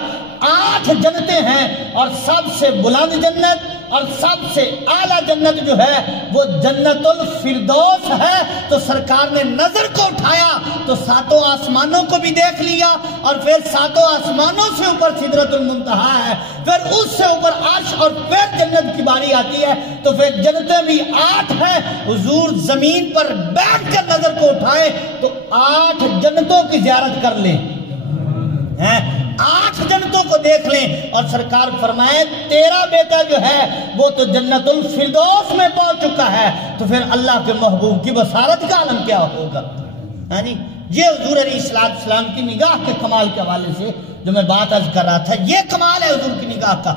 8 جنتیں ہیں، اور سب سے بلند جنت اور سب سے اعلیٰ جنت جو ہے وہ جنت الفردوس ہے۔ تو سرکار نے نظر کو اٹھایا تو 7 آسمانوں کو بھی دیکھ لیا، اور پھر 7 آسمانوں سے اوپر سدرۃ المنتہا ہے، پھر اس سے اوپر عرش، اور پھر جنت کی باری آتی ہے، تو پھر جنتیں بھی 8 ہیں۔ حضور زمین پر بیٹھ کر نظر کو اٹھائے تو 8 جنتوں کی زیارت کر لیں، 8 جنتوں کو دیکھ لیں، اور سرکار فرمائے تیرا بیٹا جو ہے وہ تو جنت الفردوس میں پہنچ چکا ہے۔ تو پھر اللہ کے محبوب کی بصارت کا عالم کیا ہوگا؟ یہ حضور علیہ السلام کی نگاہ کے کمال کے حوالے سے جو میں بات عرض کر رہا تھا، یہ کمال ہے حضور کی نگاہ کا۔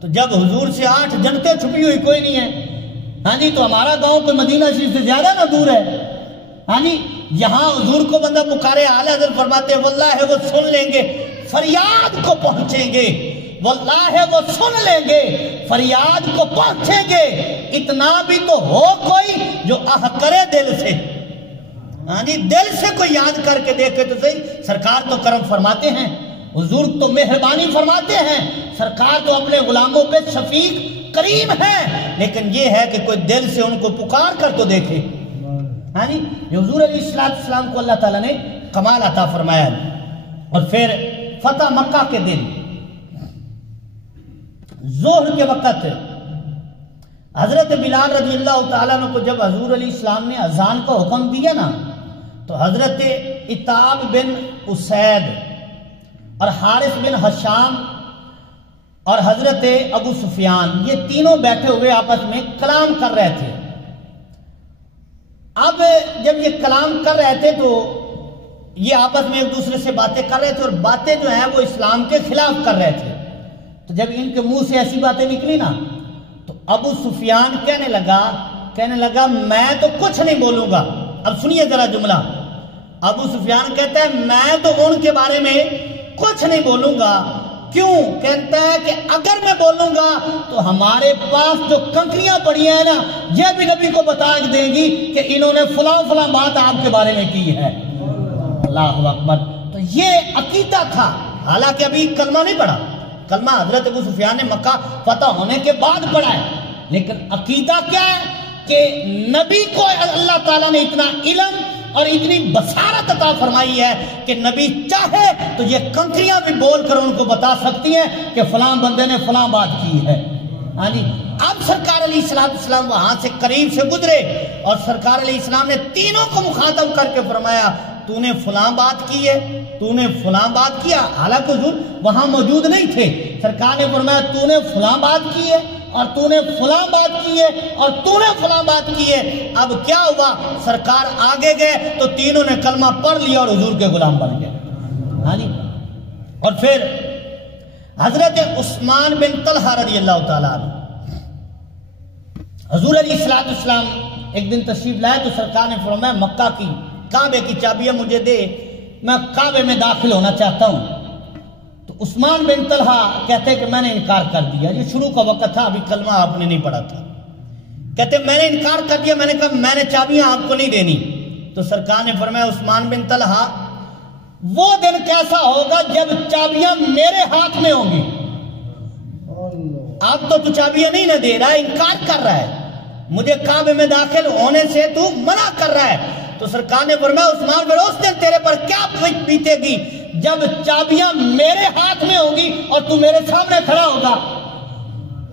تو جب حضور سے 8 جنتیں چھپی ہوئی کوئی نہیں ہے، تو ہمارا گاؤں کوئی مدینہ شریف سے زیادہ نہ دور ہے، یہاں حضور کو بندہ پکارے، اعلیٰ حضرت فرماتے واللہ وہ سن لیں گے، فریاد کو پہنچیں گے، واللہ وہ سن لیں گے، فریاد کو پہنچیں گے۔ اتنا بھی تو ہو کوئی جو کرے دل سے، دل سے کوئی یاد کر کے دیکھے تو صحیح۔ سرکار تو کرم فرماتے ہیں، حضور تو مہربانی فرماتے ہیں، سرکار تو اپنے غلاموں پہ شفیق کریم ہے، لیکن یہ ہے کہ کوئی دل سے ان کو پکار کر تو دیکھے۔ حضور علیہ السلام کو اللہ تعالیٰ نے کمال عطا فرمایا۔ اور پھر فتح مکہ کے دن ظہر کے وقت حضرت بلال رضی اللہ تعالیٰ عنہ کو جب حضور علیہ السلام نے اذان کا حکم دیا نا، تو حضرت عتاب بن اسید اور حارث بن حشام اور حضرت ابو سفیان، یہ تینوں بیٹھے ہوئے آپس میں کلام کر رہے تھے۔ اب جب یہ کلام کر رہے تھے تو یہ آپس میں ایک دوسرے سے باتیں کر رہے تھے، اور باتیں جو ہیں وہ اسلام کے خلاف کر رہے تھے۔ تو جب ان کے منہ سے ایسی باتیں نکلی نا تو ابو سفیان کہنے لگا میں تو کچھ نہیں بولوں گا۔ اب سنیے ذرا جملہ، ابو سفیان کہتا ہے میں تو ان کے بارے میں کچھ نہیں بولوں گا۔ کیوں؟ کہتا ہے کہ اگر میں بولوں گا تو ہمارے پاس جو کنکریاں پڑی ہیں نا یہ بھی نبی کو بتا دیں گی کہ انہوں نے فلاں فلاں بات آپ کے بارے میں کی ہے۔ اللہ اکبر۔ تو یہ عقیدہ تھا، حالانکہ ابھی کلمہ نہیں پڑھا، کلمہ حضرت ابو سفیان نے مکہ فتح ہونے کے بعد پڑھا ہے، لیکن عقیدہ کیا ہے کہ نبی کو اللہ تعالیٰ نے اتنا علم اور اتنی بصارت عطا فرمائی ہے کہ نبی چاہے تو یہ کنکریاں بھی بول کر ان کو بتا سکتی ہیں کہ فلاں بندے نے فلاں بات کی ہے۔ اب سرکار علیہ السلام وہاں سے قریب سے گزرے، اور سرکار علیہ السلام نے تینوں کو مخاطب کر کے فرمایا تو نے فلاں بات کی ہے، تو نے فلاں بات کیا، حالانکہ حضور وہاں موجود نہیں تھے۔ سرکار نے فرمایا تو نے فلاں بات کی ہے، اور تو نے فلاں بات کی ہے، اور تو نے فلاں بات کی ہے۔ اب کیا ہوا؟ سرکار آگے گئے تو تینوں نے کلمہ پڑھ لیا اور حضور کے غلام بن گئے۔ اور پھر حضرت عثمان بن طلحہ رضی اللہ تعالیٰ عنہ، حضور علیہ السلام ایک دن تشریف لائے تو سرکار نے فرمایا مکہ کی کعبے کی چابیاں مجھے دے، میں کعبے میں داخل ہونا چاہتا ہوں۔ تو عثمان بن طلحہ کہتے ہیں کہ میں نے انکار کر دیا، یہ شروع کا وقت تھا، ابھی کلمہ آپ نے نہیں پڑھا تھا، کہتے ہیں میں نے انکار کر دیا، میں نے کہا میں نے چابیاں آپ کو نہیں دینی۔ تو سرکار نے فرمایا عثمان بن طلحہ وہ دن کیسا ہوگا جب چابیاں میرے ہاتھ میں ہوں گی. اب تو چابیاں نہیں نہ دے رہا ہے، انکار کر رہا ہے، مجھے کعبے میں داخل ہونے سے تو منع کر رہا ہے. تو سرکار نے فرمایا عثمان پھر اس دن تیرے پر کیا بیتے گی جب چابیاں میرے ہاتھ میں ہوں گی اور تو میرے سامنے کھڑا ہوگا.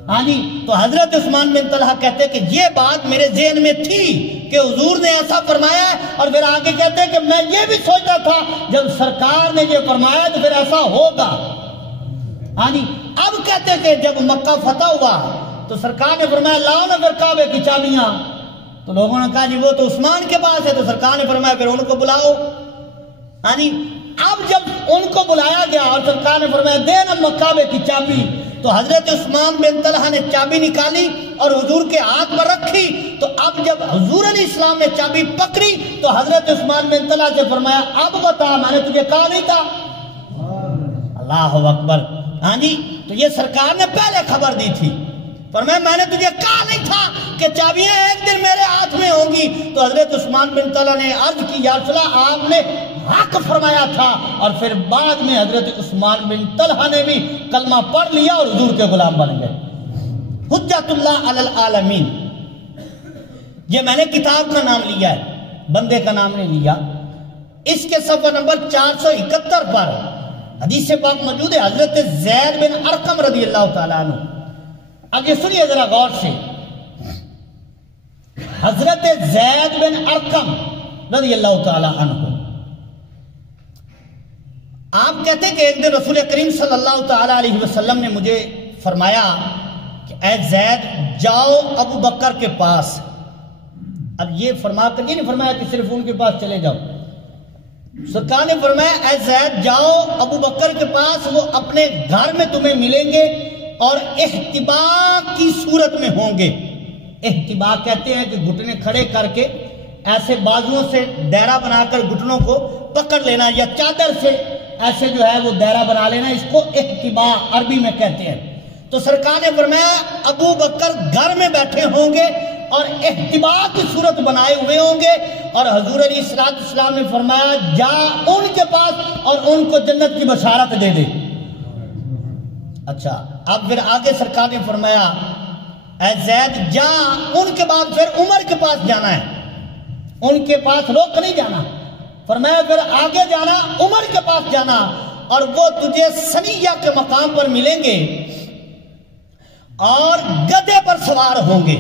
ہاں جی. تو حضرت عثمان بن طلحہ کہتے کہ یہ بات میرے ذہن میں تھی کہ حضور نے ایسا فرمایا ہے، اور پھر آگے کہتے کہ میں یہ بھی سوچتا تھا جب سرکار نے یہ فرمایا تو پھر ایسا ہوگا. ہاں جی. اب کہتے کہ جب مکہ فتح ہوا تو سرکار نے فرمایا لاؤ نا پھر کعبے کی چابیاں. تو لوگوں نے کہا جی وہ تو عثمان کے پاس ہے. تو سرکار نے فرمایا پھر ان کو بلاؤ. ہاں جی. اب جب ان کو بلایا گیا اور سرکار نے فرمایا دے نا کعبے کی چابی، تو حضرت عثمان بن طلحہ نے چابی نکالی اور حضور کے ہاتھ پر رکھی. تو اب جب حضور علیہ السلام نے چابی پکڑی تو حضرت عثمان بن طلحہ سے فرمایا اب بتا میں نے تجھے کہا نہیں تھا. اللہ اکبر. ہاں جی. تو یہ سرکار نے پہلے خبر دی تھی، فرمایا میں نے تجھے کہا نہیں تھا کہ چابیاں ایک دن میرے ہاتھ میں ہوں گی. تو حضرت عثمان بن طلحہ نے عرض کی یا رسول اللہ آپ نے حق فرمایا تھا. اور پھر بعد میں حضرت عثمان بن طلحہ نے بھی کلمہ پڑھ لیا اور حضور کے غلام بن گئے. حجت اللہ علی العالمین، یہ میں نے کتاب کا نام لیا ہے، بندے کا نام نہیں لیا. اس کے صفحہ نمبر 471 پر حدیث پاک موجود ہے. حضرت زید بن ارقم رضی اللہ تعالیٰ عنہ، اب یہ سنیے ذرا غور سے. حضرت زید بن ارقم رضی اللہ تعالیٰ عنہ آپ کہتے ہیں کہ ایک دن رسول کریم صلی اللہ تعالیٰ علیہ وسلم نے مجھے فرمایا کہ اے زید جاؤ ابو بکر کے پاس. اب یہ فرما کر یہ نہیں فرمایا کہ صرف ان کے پاس چلے جاؤ. سرکار نے فرمایا اے زید جاؤ ابو بکر کے پاس، وہ اپنے گھر میں تمہیں ملیں گے اور احتباء کی صورت میں ہوں گے. احتباء کہتے ہیں کہ گھٹنے کھڑے کر کے ایسے بازوؤں سے دائرہ بنا کر گھٹنوں کو پکڑ لینا، یا چادر سے ایسے جو ہے وہ دائرہ بنا لینا، اس کو احتباء عربی میں کہتے ہیں. تو سرکار نے فرمایا ابو بکر گھر میں بیٹھے ہوں گے اور احتباء کی صورت بنائے ہوئے ہوں گے. اور حضور علیہ السلام نے فرمایا جا ان کے پاس اور ان کو جنت کی بشارت دے دے. اچھا اب پھر آگے سرکار نے فرمایا اے زید جا ان کے بعد پھر عمر کے پاس جانا ہے، ان کے پاس روک نہیں جانا. فرمایا پھر آگے جانا عمر کے پاس جانا اور وہ تجھے سنیہ کے مقام پر ملیں گے اور گدھے پر سوار ہوں گے.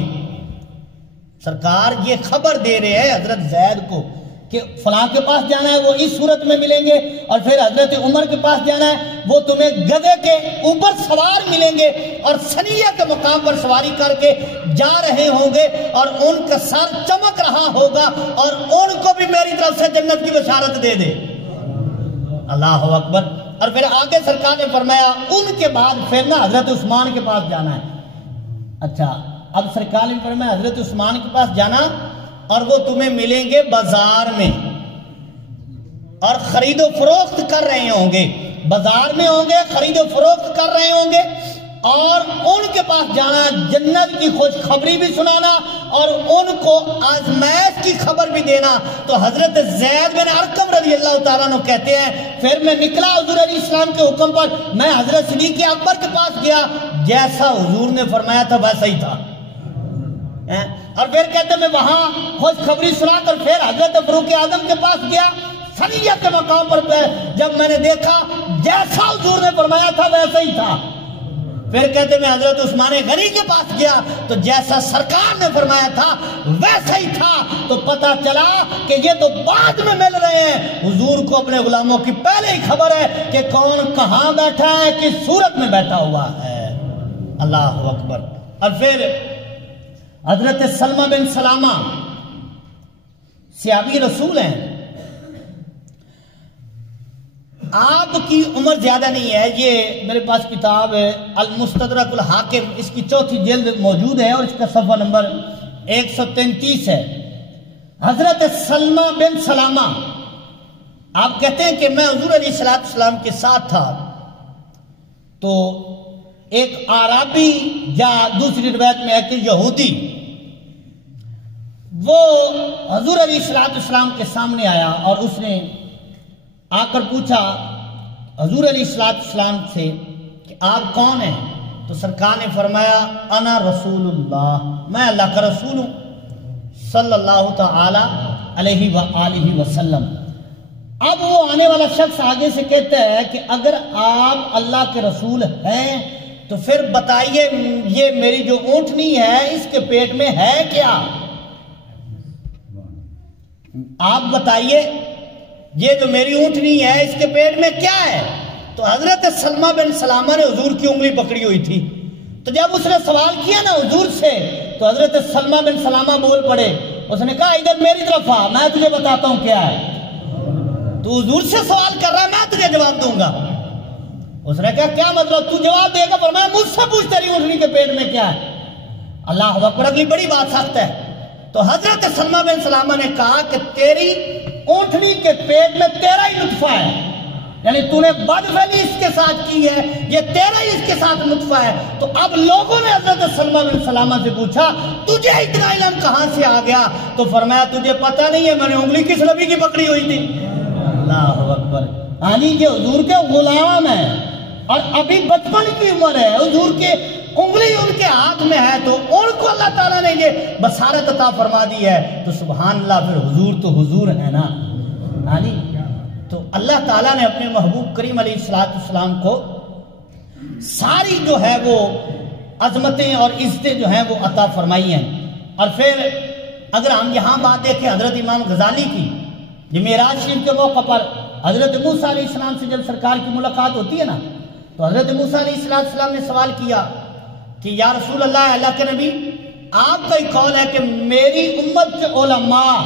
سرکار یہ خبر دے رہے ہیں حضرت زید کو کہ فلاں کے پاس جانا ہے وہ اس صورت میں ملیں گے، اور پھر حضرت عمر کے پاس جانا ہے وہ تمہیں گدھے کے اوپر سوار ملیں گے اور سنیہ کے مقام پر سواری کر کے جا رہے ہوں گے اور ان کا سر چمک رہا ہوگا اور ان کو بھی میری طرف سے جنت کی بشارت دے دے. اللہ اکبر. اور پھر آگے سرکار نے فرمایا ان کے بعد پھر نا حضرت عثمان کے پاس جانا ہے. اچھا اب سرکار نے فرمایا حضرت عثمان کے پاس جانا اور وہ تمہیں ملیں گے بازار میں اور خرید و فروخت کر رہے ہوں گے. بازار میں ہوں گے، خرید و فروخت کر رہے ہوں گے اور ان کے پاس جانا، جنت کی خوشخبری بھی سنانا اور ان کو آزمائش کی خبر بھی دینا. تو حضرت زید بن ارقم رضی اللہ تعالیٰ عنہ کہتے ہیں پھر میں نکلا حضور علیہ السلام کے حکم پر، میں حضرت صدیق اکبر کے پاس گیا، جیسا حضور نے فرمایا تھا ویسا ہی تھا. اور پھر کہتے میں وہاں خوشخبری سنا کر پھر حضرت فاروق اعظم کے پاس گیا سنیہ کے مقام پر، جب میں نے دیکھا جیسا حضور نے فرمایا تھا ویسا ہی تھا. پھر کہتے میں حضرت عثمان غنی کے پاس گیا تو جیسا سرکار نے فرمایا تھا ویسا ہی تھا. تو پتہ چلا کہ یہ تو بعد میں مل رہے ہیں، حضور کو اپنے غلاموں کی پہلے ہی خبر ہے کہ کون کہاں بیٹھا ہے، کس صورت میں بیٹھا ہوا ہے. اللہ اکبر. اور پھر حضرت سلمہ بن سلامہ صحابی رسول ہیں، آپ کی عمر زیادہ نہیں ہے. یہ میرے پاس کتاب ہے المستدرک الحاکم، اس کی 4تھی جلد موجود ہے اور اس کا صفحہ نمبر 133 ہے. حضرت سلمہ بن سلامہ آپ کہتے ہیں کہ میں حضور علیہ السلام کے ساتھ تھا تو ایک عربی یا دوسری روایت میں ہے کہ یہودی وہ حضور علیہ السلام کے سامنے آیا اور اس نے آ کر پوچھا حضور علیہ السلام سے کہ آپ کون ہیں؟ تو سرکار نے فرمایا انا رسول اللہ، میں اللہ کا رسول ہوں صلی اللہ تعالی علیہ وآلہ وسلم۔ اب وہ آنے والا شخص آگے سے کہتا ہے کہ اگر آپ اللہ کے رسول ہیں تو پھر بتائیے یہ میری جو اونٹنی ہے اس کے پیٹ میں ہے کیا؟ آپ بتائیے یہ جو میری اونٹنی ہے اس کے پیٹ میں کیا ہے؟ تو حضرت سلمہ بن سلامہ نے حضور کی انگلی پکڑی ہوئی تھی، تو جب اس نے سوال کیا نا حضور سے تو حضرت سلمہ بن سلامہ بول پڑے، اس نے کہا ادھر میری طرف آ، میں تجھے بتاتا ہوں کیا ہے۔ تو حضور سے سوال کر رہا ہے، میں تجھے جواب دوں گا۔ اس نے کہا کیا مطلب؟ تو جواب دے گا؟ فرمایا مجھ سے پوچھ تیری اونٹنی کے پیٹ میں کیا ہے۔ اللہ اکبر، اگلی بڑی بات سخت ہے۔ تو حضرت سلمہ بن سلامہ نے کہا کہ تیری اونٹنی کے پیٹ میں تیرا ہی نطفہ ہے، یعنی تو نے بدفعلی اس کے ساتھ کی ہے، یہ تیرا ہی اس کے ساتھ نطفہ ہے۔ تو اب لوگوں نے حضرت سلمہ بن سلامہ سے پوچھا تجھے اتنا علم کہاں سے آ گیا؟ تو فرمایا تجھے پتہ نہیں ہے میں نے انگلی کس نبی کی پکڑی ہوئی تھی؟ اللہ اکبر، یعنی یہ حضور کے غلام ہیں اور ابھی بچپن کی عمر ہے، حضور کے انگلی ان کے ہاتھ میں ہے، تو ان کو اللہ تعالیٰ نے یہ بصارت عطا فرما دی ہے۔ تو سبحان اللہ، پھر حضور تو حضور ہے نا۔ یعنی تو اللہ تعالیٰ نے اپنے محبوب کریم علیہ السلام کو ساری جو ہے وہ عظمتیں اور عزتیں جو ہیں وہ عطا فرمائی ہیں۔ اور پھر اگر ہم یہاں بات دیکھیں حضرت امام غزالی کی، جو معراج شریف کے موقع پر حضرت موسیٰ علیہ السلام سے جب سرکار کی ملاقات ہوتی ہے نا، تو حضرت موسیٰ علیہ السلام نے سوال کیا کہ یا رسول اللہ، اللہ کے نبی، آپ کا ہی قول ہے کہ میری امت کے علماء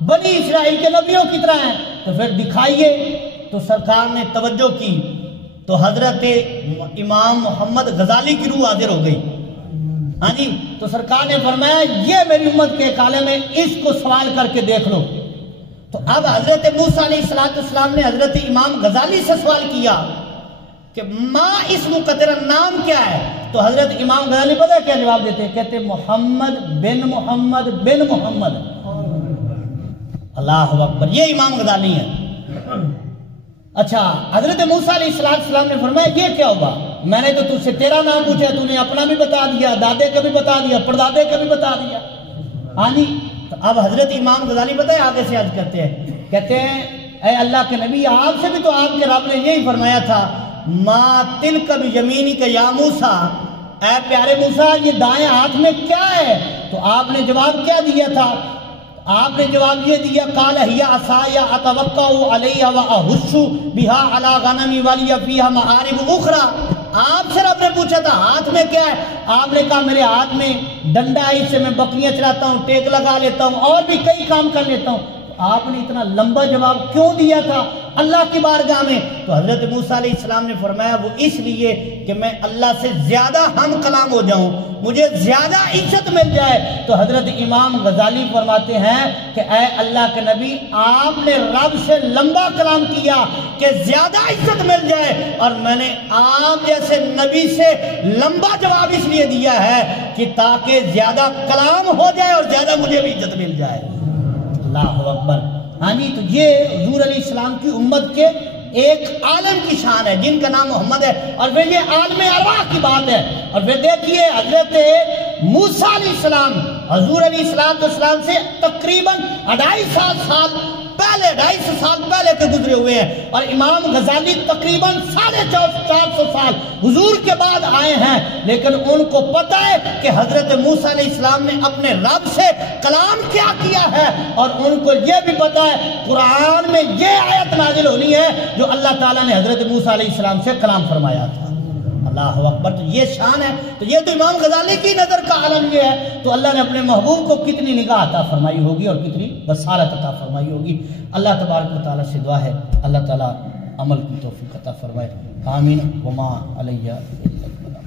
بنی اسرائیل کے نبیوں کی طرح ہیں، تو پھر دکھائیے۔ تو سرکار نے توجہ کی تو حضرت امام محمد غزالی کی روح حاضر ہو گئی۔ ہاں جی، تو سرکار نے فرمایا یہ میری امت کے ایک عالم ہے، اس کو سوال کر کے دیکھ لو۔ تو اب حضرت موسیٰ علیہ السلام نے حضرت امام غزالی سے سوال کیا کہ ماں اسم قطر نام کیا ہے؟ تو حضرت امام غزالی پتہ کیا جواب دیتے؟ کہتے محمد بن محمد بن محمد۔ اللہ اکبر، یہ امام غزالی ہے۔ اچھا، حضرت موسیٰ علیہ السلام نے فرمایا یہ کیا ہوگا؟ میں نے تو تجھ سے تیرا نام پوچھا، تو نے اپنا بھی بتا دیا، دادے کا بھی بتا دیا، پردادے کا بھی بتا دیا۔ آنی تو اب حضرت امام غزالی پتہ ہے آگے سے عرض کرتے ہیں، کہتے ہیں اے اللہ کے نبی، آپ سے بھی تو آپ کے رب نے یہی فرمایا تھا ما تلک بیمینک یا موسیٰ، اے پیارے موسیٰ یہ دائیں ہاتھ میں کیا ہے؟ تو آپ نے جواب کیا دیا تھا؟ آپ نے جواب یہ دیا قال ہی عصای اتوکا علیہ واحش بها علی غنمی ولی فیہا معارب اخری۔ آپ سے رب نے پوچھا تھا ہاتھ میں کیا ہے؟ آپ نے کہا میرے ہاتھ میں ڈنڈا ہے، اس سے میں بکریاں چلاتا ہوں، ٹیک لگا لیتا ہوں اور بھی کئی کام کر لیتا ہوں۔ آپ نے اتنا لمبا جواب کیوں دیا تھا اللہ کی بارگاہ میں؟ تو حضرت موسیٰ علیہ السلام نے فرمایا وہ اس لیے کہ میں اللہ سے زیادہ ہم کلام ہو جاؤں، مجھے زیادہ عزت مل جائے۔ تو حضرت امام غزالی فرماتے ہیں کہ اے اللہ کے نبی، آپ نے رب سے لمبا کلام کیا کہ زیادہ عزت مل جائے، اور میں نے آپ جیسے نبی سے لمبا جواب اس لیے دیا ہے کہ تاکہ زیادہ کلام ہو جائے اور زیادہ مجھے بھی عزت مل جائے۔ اللہ اکبر، ہاں جی، تو یہ حضور علیہ السلام کی امت کے ایک عالم کی شان ہے جن کا نام محمد ہے، اور پھر یہ عالم ارواح کی بات ہے۔ اور پھر دیکھیے حضرت موسیٰ علیہ السلام حضور علیہ السلام سے تقریباً 250 سال پہلے کے گزرے ہوئے ہیں، اور امام غزالی تقریباً 450 سال حضور کے بعد آئے ہیں، لیکن ان کو پتہ ہے کہ حضرت موسیٰ علیہ السلام نے اپنے رب سے کلام کیا ہے، اور ان کو یہ بھی پتہ ہے قرآن میں یہ آیت نازل ہونی ہے جو اللہ تعالیٰ نے حضرت موسیٰ علیہ السلام سے کلام فرمایا تھا۔ اللہ اکبر، تو یہ شان ہے۔ تو یہ تو امام غزالی کی نظر کا عالم یہ ہے، تو اللہ نے اپنے محبوب کو کتنی نگاہ عطا فرمائی ہوگی اور کتنی بصارت عطا فرمائی ہوگی۔ اللہ تبارک و تعالیٰ سے دعا ہے اللہ تعالیٰ عمل کی توفیق عطا فرمائے، آمین۔ وما علیہ الا البلاغ۔